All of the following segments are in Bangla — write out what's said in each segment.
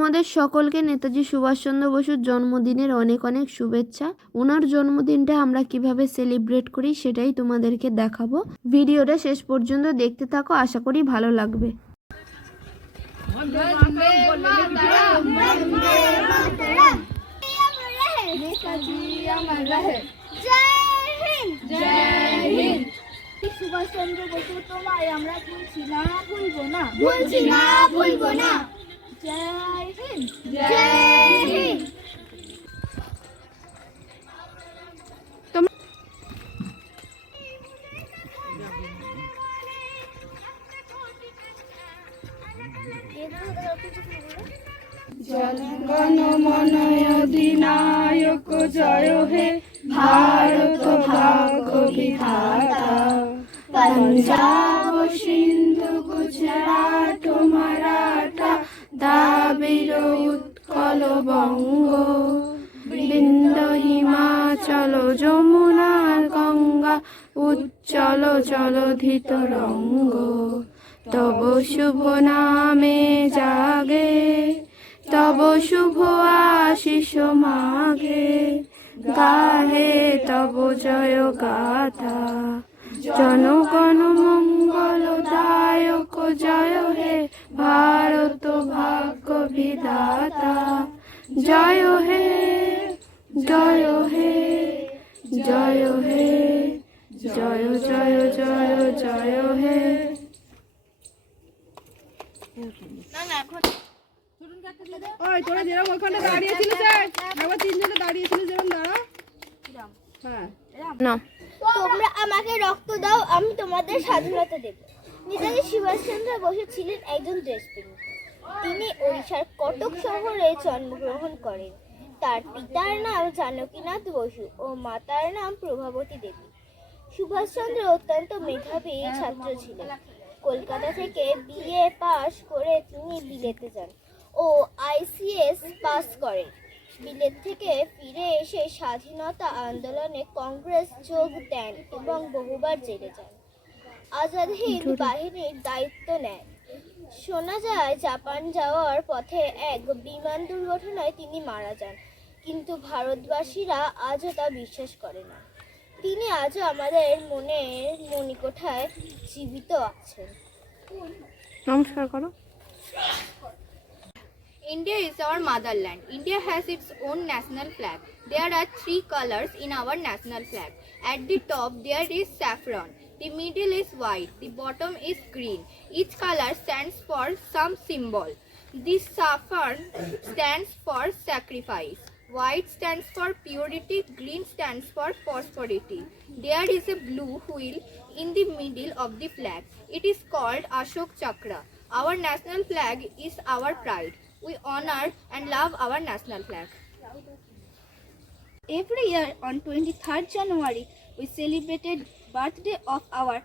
তোমাদের সকলকে নেতাজি সুভাষচন্দ্র বসুর জন্মদিনের অনেক অনেক শুভেচ্ছা। ওনার জন্মদিনটা আমরা কীভাবে সেলিব্রেট করি সেটাই তোমাদেরকে দেখাবো। ভিডিওটা শেষ পর্যন্ত দেখতে থাকো আশা করি ভালো লাগবে। সুভাষচন্দ্র বসু তোমায় আমরা ভুলছি না ভুলবো না। ভুলছি না ভুলবো না। জয় হিন্দ জয় হিন্দ জনগণ অধিনায়ক জয় হে ভারত ভাগ্য পঞ্জাব সিন্ধু গুজরাট দ্রাবিড় উৎকল বঙ্গ বৃন্দ হিমাচল, যমুনার গঙ্গা, উজ্জ্বল জলধিত রঙ্গ। তব শুভ নামে জাগে, তব শুভ আশিস মাঘে গাহে তব জয় গাথা, জনগণ মঙ্গল দায়ক জয় হে। বিধাতা জয় হে জয় হে জয় হে জয় জয় জয় জয় হে। ওই তোরা যেরকম ওখানে একবার তিনজনে দাঁড়িয়েছিলিস যেরকম দাঁড়া হ্যাঁ। না। তোমরা আমাকে রক্ত দাও আমি তোমাদের স্বাধীনতা দেব। নেতাজি সুভাষচন্দ্র বসু ছিলেন একজন দেশপ্রেমী তিনি ওড়িশার কটক শহরে জন্মগ্রহণ করেন। তার পিতার নাম জানকীনাথ বসু ও মাতার নাম প্রভাবতী দেবী। সুভাষচন্দ্র অত্যন্ত মেধাবী ছাত্র ছিলেন। কলকাতা থেকে বিএ পাশ করে তিনি বিলেতে যান ও আইসিএস পাস করেন। বিলেত থেকে ফিরে এসে স্বাধীনতা আন্দোলনে কংগ্রেস যোগ দেন এবং বহুবার জেলে যান। আজাদ হিন্দ বাহিনীর দায়িত্ব নেন। শোনা যায় জাপান যাওয়ার পথে এক বিমান দুর্ঘটনায় তিনি মারা যান কিন্তু ভারতবাসীরা আজও তা বিশ্বাস করে না তিনি আজও আমাদের মনের মণিকোঠায় জীবিত আছেন নমস্কার করো India is our motherland. India has its own national flag. There are three colors in our national flag. At the top, there is saffron. The middle is white. The bottom is green. Each color stands for some symbol. This saffron stands for sacrifice. White stands for purity. Green stands for prosperity. There is a blue wheel in the middle of the flag. It is called Ashok Chakra. Our national flag is our pride. We honor and love our national flag. Every year on 23rd January, we celebrated birthday of our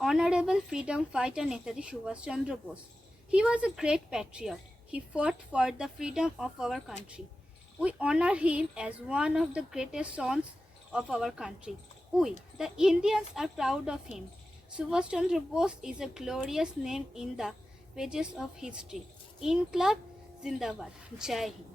honorable freedom fighter Netaji Subhash Chandra Bose. He was a great patriot. He fought for the freedom of our country. We honor him as one of the greatest sons of our country. We, the Indians, are proud of him. Subhash Chandra Bose is a glorious name in the pages of history. In Club Zindabad. Jai Hind.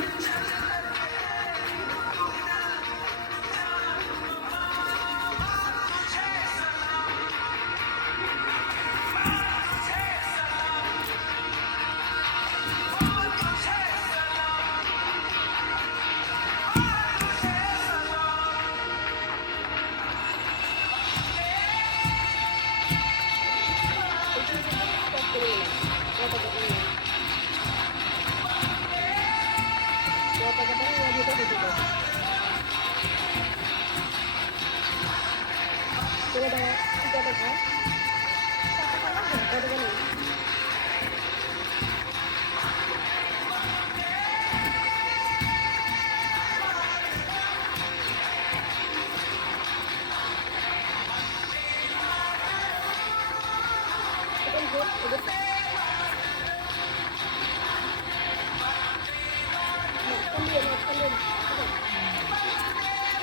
Yeah.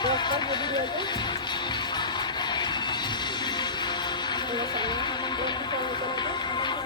বস্তার যদি রয়েছে আমরা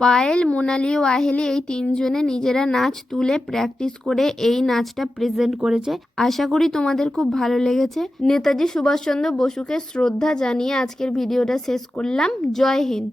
পায়েল, মোনালি ও আহেলি এই তিনজনে নিজেরা নাচ তুলে প্র্যাকটিস করে এই নাচটা প্রেজেন্ট করেছে। আশা করি তোমাদের খুব ভালো লেগেছে। নেতাজি সুভাষচন্দ্র বসুকে শ্রদ্ধা জানিয়ে আজকের ভিডিওটা শেষ করলাম। জয় হিন্দ।